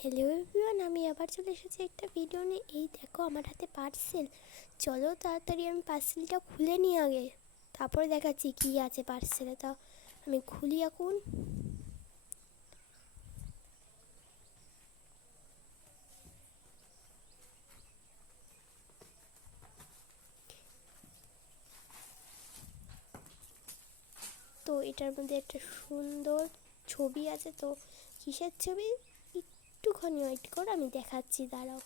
Hello everyone, আমি আবার চলে এসেছি একটা ভিডিও নিয়ে। এই দেখো আমার হাতে পার্সেল। চলো তাড়াতাড়ি আমি পার্সেলটা খুলে নিই আগে, তারপরে দেখাচ্ছি কি আছে পার্সেলে। তা আমি খুলি এখন। তো এটার মধ্যে একটা সুন্দর ছবি আছে। তো কিসের ছবি একটুখানি ওয়েট করো, আমি দেখাচ্ছি, দাঁড়াও।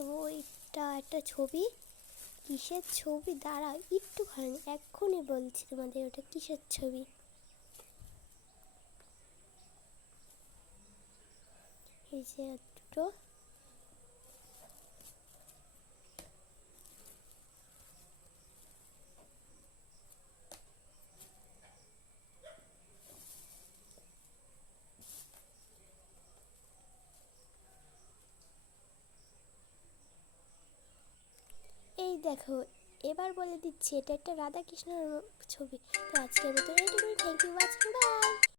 তো এটা একটা ছবি। কিসের ছবি দাঁড়াও একটুখানি, এক্ষুনি বলছি তোমাদের ওটা কিসের ছবি। এই যে দুটো, এই দেখো। এবার বলে দিচ্ছি এটা একটা রাধাকৃষ্ণের ছবি। তো আজকের মতো এইটুকুই। Thank you watching, by.